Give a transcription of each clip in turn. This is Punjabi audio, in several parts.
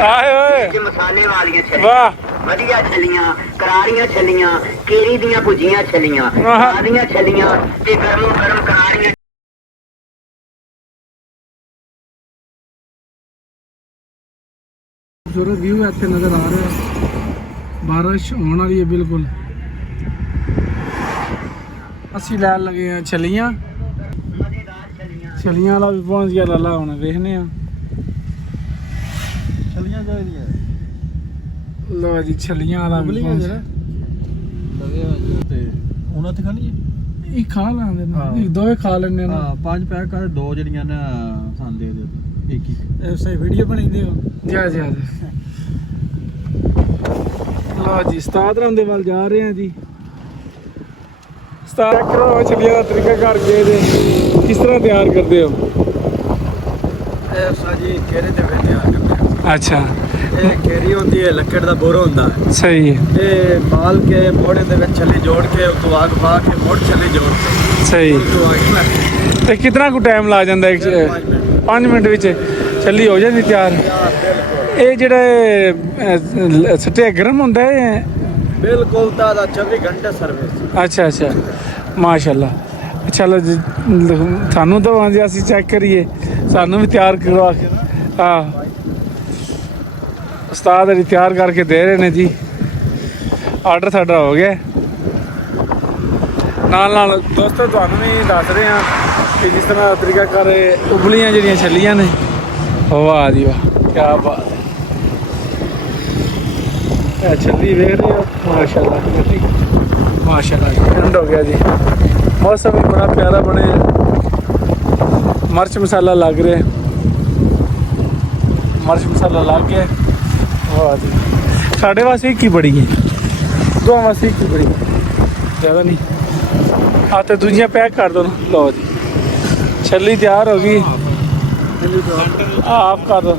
ਆਏ ਓਏ ਮਸਾਲੇ ਵਾਲੀਆਂ ਛੱਲੀਆਂ ਵਾਹ ਵਧੀਆ ਛੱਲੀਆਂ, ਕਰਾਰੀਆਂ ਛੱਲੀਆਂ, ਕੇਰੀ ਦੀਆਂ ਭੁਜੀਆਂ ਛੱਲੀਆਂ, ਆਦੀਆਂ ਛੱਲੀਆਂ ਤੇ ਗਰਮੋ ਗਰਮ ਕਰਾਰੀਆਂ। खूबसूरत व्यू है इतने नज़र आ रहा है, बारिश होने वाली है बिल्कुल। असी लैन लगे हैं छलियां, छलियां वाला भी पहुंच गया लाला, हुण देखने छलियां चाहिए लो जी छलियां वाला भी पहुंच गया। ਤੇ ਉਹਨਾਂ ਤੇ ਖਾਣੀ ਇਹ ਖਾ ਲਾਂਦੇ ਨੇ, ਇੱਕ ਦੋਵੇਂ ਖਾ ਲੈਣੇ ਨਾ। ਹਾਂ 5 ਪੈਕ ਕਰ, 2 ਜਿਹੜੀਆਂ ਨਾ ਸਾਨੂੰ ਦੇ ਦਿਓ, ਇੱਕ ਇੱਕ ਸਹੀ ਵੀਡੀਓ ਬਣਾਈਂਦੇ ਹੋ ਜਾ ਜਾ ਲਓ ਜੀ ਉਸਤਾਦ ਰਾਮ ਦੇ ਵੱਲ ਜਾ ਰਹੇ ਹਾਂ ਜੀ। ਉਸਤਾਦ ਕਰੋ ਛਲੀਆਂ ਦਾ ਤਰੀਕਾ ਕਰਕੇ ਦੇ ਕਿਸ ਤਰ੍ਹਾਂ ਤਿਆਰ ਕਰਦੇ ਹੋ? ਇਹ ਸਾਜੀ ਕੇਰੇ ਤੇ ਵੇ ਤਿਆਰ ਕਰਦੇ ਆ। ਅੱਛਾ ਇਹ ਕੇਰੀ ਹੁੰਦੀ ਹੈ, ਲੱਕੜ ਦਾ ਬੋਰਾ ਹੁੰਦਾ ਹੈ। ਸਹੀ ਹੈ। ਇਹ ਬਾਲ ਕੇ ਮੋੜੇ ਦੇ ਵਿੱਚ ਛੱਲੀ ਜੋੜ ਕੇ ਉਤੋਂ ਆਗ ਪਾ ਕੇ ਮੋੜ ਛੱਲੀ ਜੋੜ ਕੇ ਸਹੀ। ਤੇ ਕਿੰਨਾ ਕੁ ਟਾਈਮ ਲੱਗ ਜਾਂਦਾ? 5 ਮਿੰਟ ਵਿੱਚ ਛੱਲੀ ਹੋ ਜਾਂਦੀ ਤਿਆਰ। ਇਹ ਜਿਹੜਾ ਸੱਟੇ ਗਰਮ ਹੁੰਦਾ ਹੈ ਬਿਲਕੁਲ ਤਾਂ 24 ਘੰਟੇ ਸਰਵਿਸ। ਅੱਛਾ ਅੱਛਾ ਮਾਸ਼ਾਅੱਲਾ। ਚਲੋ ਜੀ ਸਾਨੂੰ ਤਾਂ ਆਂਦੇ ਅਸੀਂ ਚੈੱਕ ਕਰੀਏ, ਸਾਨੂੰ ਵੀ ਤਿਆਰ ਕਰਵਾ ਕੇ। ਹਾਂ ਉਸਤਾਦ ਜੀ ਤਿਆਰ ਕਰਕੇ ਦੇ ਰਹੇ ਨੇ ਜੀ। ਆਰਡਰ ਸਾਡਾ ਹੋ ਗਿਆ। ਨਾਲ ਨਾਲ ਦੋਸਤੋ ਤੁਹਾਨੂੰ ਵੀ ਦੱਸ ਰਹੇ ਹਾਂ ਕਿ ਜਿਸ ਤਰ੍ਹਾਂ ਤਰੀਕਾ ਕਰ ਉਬਲੀਆਂ ਜਿਹੜੀਆਂ ਛੱਲੀਆਂ ਨੇ, ਵਾਹ ਜੀ ਵਾਹ ਕਿਆ ਬਾਤ ਹੈ। ਛੱਲੀ ਵੇਖ ਰਹੇ ਹੋ ਮਾਸ਼ਾਅੱਲਾ, ਮਾਸ਼ਾਅੱਲਾ ਠੰਡ ਹੋ ਗਿਆ ਜੀ। मौसम भी बड़ा प्यारा बने, मिर्च मसाला लग रहा है, मिर्च मसाला लग गया। वाह जी साढ़े वास्ते की बड़ी है, दो वास्ते की बड़ी ज़्यादा नहीं। हाँ तो दूजियाँ पैक कर दो ना। लो जी छली तैयार होगी, आप कर दो।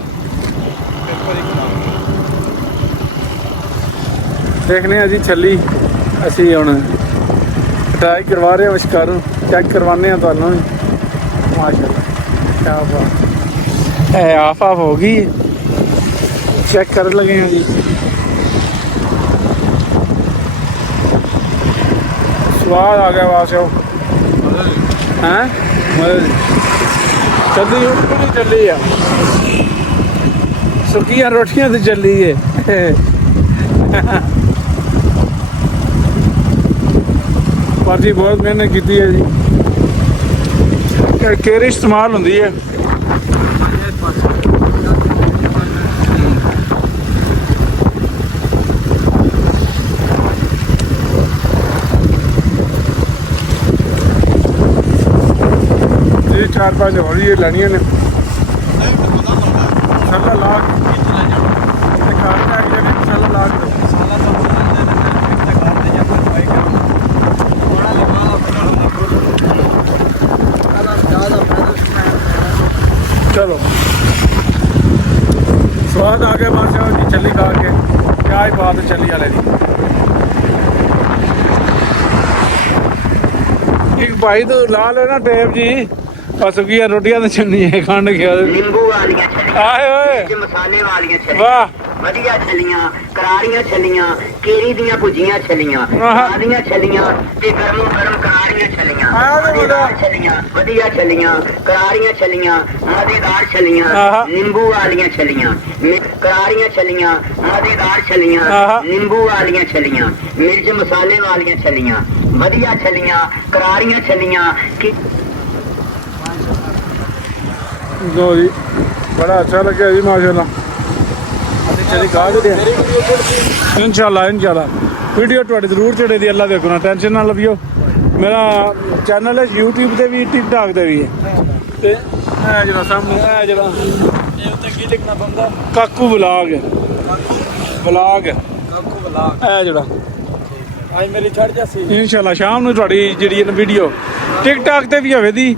देखने जी छली असी हुण ट्राई करवा रहे हैं, विशकारों चेक करवाने हैं तुहानू भी। माशाअल्लाह क्या बात है, हाफ हाफ हो गई, चेक कर लगे हैं जी। स्वाद आ गया वास हैं चली पूरी चली है, सुखियां रोटियां तो चली है। पर जी बहुत मेहनत की है जी। केरी इस्तेमाल होंगी है। ये 4-5 हो रही है लैनिया ने मसाला ला मसाला ला चलो स्वाद आ गया बादशाह जी छली खा के। क्या ही बात है छली वाले की। एक भाई तो ला लेना टेप जी, बस की रोटियां तो चुनी है खंड के नींबू वालियां आए ओए मसाले वालियां छल्लियां, वाह ਵਧੀਆ ਛੱਲੀਆਂ, ਕਰਾਰੀਆਂ ਛੱਲੀਆਂ, ਕੇਰੀ ਦੀਆਂ ਭੁਜੀਆਂ ਛੱਲੀਆਂ, ਆਦੀਆਂ ਛੱਲੀਆਂ ਤੇ ਗਰਮੋ ਗਰਮ ਕਰਾਰੀਆਂ ਛੱਲੀਆਂ, ਮਜ਼ੇਦਾਰ ਛੱਲੀਆਂ, ਵਧੀਆ ਛੱਲੀਆਂ, ਕਰਾਰੀਆਂ ਛੱਲੀਆਂ, ਮਜ਼ੇਦਾਰ ਛੱਲੀਆਂ, ਨਿੰਬੂ ਵਾਲੀਆਂ ਛੱਲੀਆਂ, ਕਰਾਰੀਆਂ ਛੱਲੀਆਂ, ਮਜ਼ੇਦਾਰ ਛੱਲੀਆਂ, ਨਿੰਬੂ ਵਾਲੀਆਂ ਛੱਲੀਆਂ, ਮਿਰਚ ਮਸਾਲੇ ਵਾਲੀਆਂ ਛੱਲੀਆਂ, ਵਧੀਆ ਛੱਲੀਆਂ, ਕਰਾਰੀਆਂ ਛੱਲੀਆਂ। लो जी बड़ा अच्छा लगे जी माशाल्लाह। इंशाल्लाह वीडियो थोड़ी जरूर चढ़े दी, अल्लाह देखो ना, टेंशन ना लवियो। मेरा चैनल है यूट्यूब से भी, टिकटॉक से भी है। जरा सामने जरा लिखना बनता काकू ब्लॉग ब्लॉग जरा आज मेरी छड़ जासी इंशाल्लाह शाम ਨੂੰ ਤੁਹਾਡੀ ਜਿਹੜੀ ਹੈ ਵੀਡੀਓ ਟਿਕਟੌਕ ਤੇ ਵੀ ਹੋਵੇਗੀ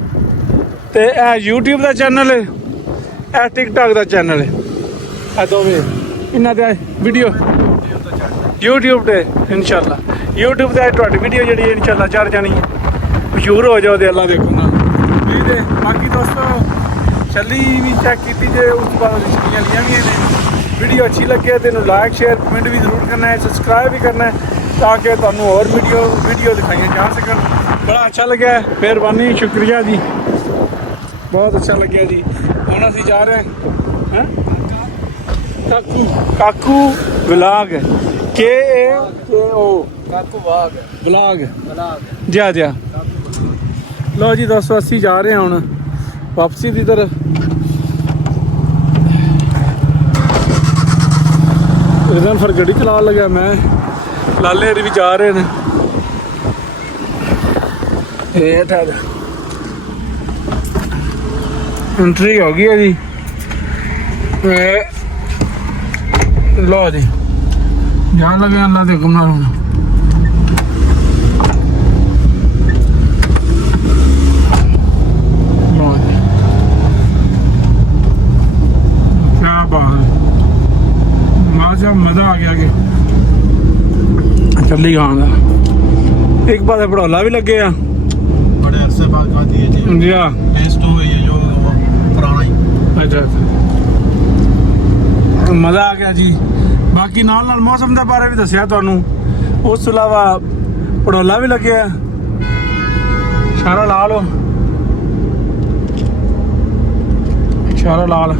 ਤੇ ਇਹ YouTube ਦਾ ਚੈਨਲ ਹੈ, ਇਹ ਟਿਕਟੌਕ ਦਾ ਚੈਨਲ ਹੈ। ਇਹ ਦੋਵੇਂ ਇਹਨਾਂ ਦੇ ਵੀਡੀਓ YouTube ਤੇ इंशाल्लाह YouTube ਤੇ ਤੁਹਾਡੀ ਵੀਡੀਓ ਜਿਹੜੀ ਹੈ इंशाल्लाह ਚੜ ਜਾਣੀ ਹੈ, ਮਸ਼ਹੂਰ ਹੋ ਜਾਓ ਤੇ ਅੱਲਾ ਦੇਖੋ ਨਾ ਵੀ ਤੇ। ਬਾਕੀ ਦੋਸਤੋ ਛੱਲੀ ਵੀ ਚੈੱਕ ਕੀਤੀ ਜੇ, ਉਸ ਤੋਂ ਬਾਅਦ ਛੱਲੀਆਂ ਲੀਆਂ ਵੀ ਨੇ ਵੀਡੀਓ ਅੱਛੀ ਲੱਗੇ ਤੇ ਇਹਨੂੰ ਲਾਈਕ ਸ਼ੇਅਰ ਕਮੈਂਟ ਵੀ ਜ਼ਰੂਰ ਕਰਨਾ ਹੈ, ਸਬਸਕ੍ਰਾਈਬ ਵੀ ਕਰਨਾ ਹੈ ਤਾਂ ਕਿ ਤੁਹਾਨੂੰ ਹੋਰ ਵੀਡੀਓ ਦਿਖਾਈਆਂ ਜਾ ਸਕਣ। ਬੜਾ ਅੱਛਾ ਲੱਗਿਆ, ਮਿਹਰਬਾਨੀ, ਸ਼ੁਕਰੀਆ ਜੀ, ਬਹੁਤ ਅੱਛਾ ਲੱਗਿਆ ਜੀ। ਹੁਣ ਅਸੀਂ ਜਾ ਰਹੇ ਹਾਂ ਕਾਕੂ ਵਲੌਗ KAKO ਕਾਕੂ ਵਾਗ ਵਲੌਗ ਬਲਾਗ ਜਾ ਲਓ ਜੀ ਦੋਸਤੋ, ਅਸੀਂ ਜਾ ਰਹੇ ਹਾਂ ਹੁਣ ਵਾਪਸੀ ਦੀ ਤਰਫ। ਇਹਦਾਂ ਫਿਰ ਗੱਡੀ ਚਲਾਉਣ ਲੱਗਾ ਮੈਂ, ਲਾਲੇ ਹਰੀ ਵੀ ਜਾ ਰਹੇ ਨੇ। ਇਹ ਤਾਂ ਐਂਟਰੀ ਹੋ ਗਈ ਹੈ ਜੀ। ਲਓ ਜੀ ਜਾਣ ਲੱਗੇ ਅੱਲਾ ਦੇ ਹੁਕਮ ਨਾਲ ਹੁਣ। ਲਓ ਜੀ ਕਿਆ ਬਾਤ ਹੈ, ਮਾਜਾ ਮਜ਼ਾ ਆ ਗਿਆ ਕਿ ਚੱਲੀ ਗਾਂ ਦਾ। ਇੱਕ ਪਾਸੇ ਭੜੋਲਾ ਵੀ ਲੱਗੇ ਆ, बड़े अरसे बाद खाती है जी। ਜੀ ਆ। टेस्ट हो ये जो पुराना ही। ਅੱਛਾ ਮਜ਼ਾ ਆ ਗਿਆ ਜੀ। ਬਾਕੀ ਨਾਲ ਨਾਲ ਮੌਸਮ ਦੇ ਬਾਰੇ ਵੀ ਦੱਸਿਆ ਤੁਹਾਨੂੰ, ਉਸ ਤੋਂ ਇਲਾਵਾ ਪੜੋਲਾ ਵੀ ਲੱਗਿਆ। ਇਸ਼ਾਰਾ ਲਾ ਲਓ, ਇਸ਼ਾਰਾ ਲਾ ਲ।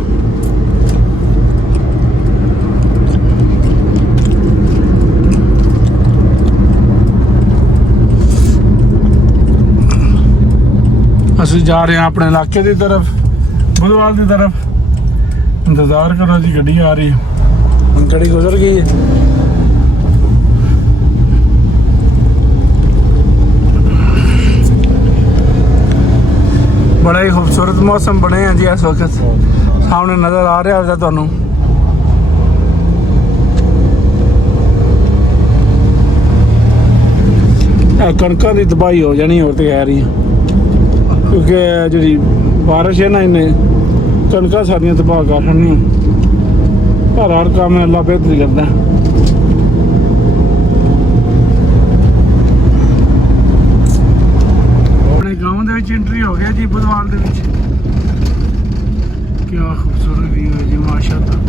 ਅਸੀਂ ਜਾ ਰਹੇ ਹਾਂ ਆਪਣੇ ਇਲਾਕੇ ਦੀ ਤਰਫ, ਬੁੱਧਵਾਲ ਦੀ ਤਰਫ। ਇੰਤਜ਼ਾਰ ਕਰੋ ਜੀ, ਗੱਡੀ ਆ ਰਹੀ ਹੈ। ਹੁਣ ਗੱਡੀ ਗੁਜ਼ਰ ਗਈ ਹੈ। ਬੜਾ ਹੀ ਖੂਬਸੂਰਤ ਮੌਸਮ ਬਣੇ ਆ ਜੀ ਇਸ ਵਕਤ, ਸਾਹਮਣੇ ਨਜ਼ਰ ਆ ਰਿਹਾ ਹੋਵੇਗਾ ਤੁਹਾਨੂੰ। ਇਹ ਕਣਕਾਂ ਦੀ ਤਬਾਹੀ ਹੋ ਜਾਣੀ ਹੋਰ ਤੇ ਕਹਿ ਰਹੀ ਹੈ, ਕਿਉਂਕਿ ਜਿਹੜੀ ਬਾਰਿਸ਼ ਹੈ ਨਾ ਇਹਨੇ ਕਣਕਾਂ ਸਾਰੀਆਂ ਤਬਾਹ ਕਰ ਛੱਡਣੀਆਂ। ਪਰ ਹਰ ਕੰਮ ਅੱਲਾ ਬਿਹਤਰੀ ਕਰਦਾ। ਆਪਣੇ ਗਾਉਂ ਦੇ ਵਿੱਚ ਐਂਟਰੀ ਹੋ ਗਿਆ ਜੀ, ਬੁੱਧਵਾਲ ਦੇ ਵਿੱਚ। ਕਿਆ ਖੂਬਸੂਰਤ ਵਿਊ ਹੈ ਜੀ, ਮਾਸ਼ਾਅੱਲਾ।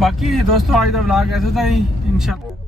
बाकी दोस्तों आज का व्लॉग ऐसा था ही इंशाल्लाह।